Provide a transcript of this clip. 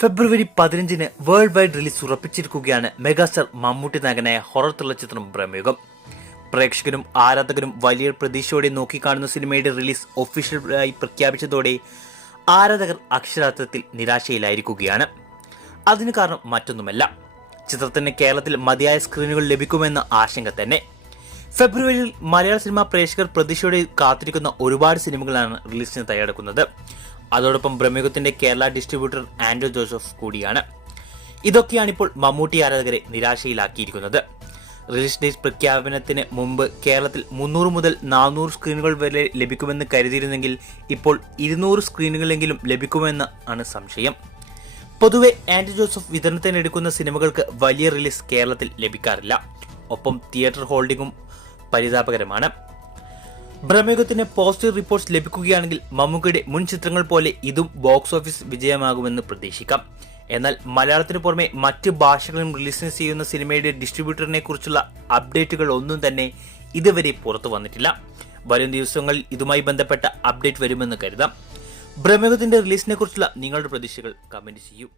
ഫെബ്രുവരി 15-ന് world wide release ഉറപ്പിച്ചിരിക്കുകയാണ് megastar Mammootty നായകനായ ഹൊറർ ത്രില്ലർ ചിത്രം ബ്രഹ്മയുഗം. പ്രേക്ഷകരും ആരാധകരും വലിയ പ്രതീക്ഷയോടെ നോക്കിക്കാണുന്ന സിനിമയുടെ റിലീസ് ഒഫീഷ്യലായി പ്രഖ്യാപിച്ചതോടെ ആരാധകർ അക്ഷരാർത്ഥത്തിൽ നിരാശയിലായിരിക്കുകയാണ്. അതിനു കാരണം മറ്റൊന്നുമല്ല, ചിത്രത്തിന് കേരളത്തിൽ മതിയായ സ്ക്രീനുകൾ ലഭിക്കുമെന്ന ആശങ്ക തന്നെ. ഫെബ്രുവരിയിൽ മലയാള സിനിമാ പ്രേക്ഷകർ പ്രതീക്ഷയോടെ കാത്തിരിക്കുന്ന ഒരുപാട് സിനിമകളാണ് റിലീസിന് തയ്യാറെടുക്കുന്നത്. അതോടൊപ്പം ബ്രഹ്മയുഗത്തിന്റെ കേരള ഡിസ്ട്രിബ്യൂട്ടർ ആൻഡ്രോ ജോസഫ് കൂടിയാണ്. ഇതൊക്കെയാണിപ്പോൾ മമ്മൂട്ടി ആരാധകരെ നിരാശയിലാക്കിയിരിക്കുന്നത്. റിലീസ് ഡേറ്റ് പ്രഖ്യാപനത്തിന് മുമ്പ് കേരളത്തിൽ 300 മുതൽ 400 സ്ക്രീനുകൾ വരെ ലഭിക്കുമെന്ന് കരുതിയിരുന്നെങ്കിൽ ഇപ്പോൾ 200 സ്ക്രീനുകളെങ്കിലും ലഭിക്കുമെന്ന് ആണ് സംശയം. പൊതുവെ ആൻഡ്രോ ജോസഫ് വിതരണത്തിനെടുക്കുന്ന സിനിമകൾക്ക് വലിയ റിലീസ് കേരളത്തിൽ ലഭിക്കാറില്ല. ഒപ്പം തിയേറ്റർ ഹോൾഡിംഗും പരിതാപകരമാണ്. ബ്രഹ്മയുഗത്തിന് പോസിറ്റീവ് റിപ്പോർട്ട്സ് ലഭിക്കുകയാണെങ്കിൽ മമ്മൂക്കയുടെ മുൻ ചിത്രങ്ങൾ പോലെ ഇതും ബോക്സ് ഓഫീസ് വിജയമാകുമെന്ന് പ്രതീക്ഷിക്കാം. എന്നാൽ മലയാളത്തിന് പുറമെ മറ്റ് ഭാഷകളിലും റിലീസ് ചെയ്യുന്ന സിനിമയുടെ ഡിസ്ട്രിബ്യൂട്ടറിനെ കുറിച്ചുള്ള അപ്ഡേറ്റുകൾ ഒന്നും തന്നെ ഇതുവരെ പുറത്തു വന്നിട്ടില്ല. വരും ദിവസങ്ങളിൽ ഇതുമായി ബന്ധപ്പെട്ട അപ്ഡേറ്റ് വരുമെന്ന് കരുതാം. ബ്രഹ്മയുഗത്തിന്റെ റിലീസിനെ കുറിച്ചുള്ള നിങ്ങളുടെ പ്രതീക്ഷകൾ കമന്റ് ചെയ്യൂ.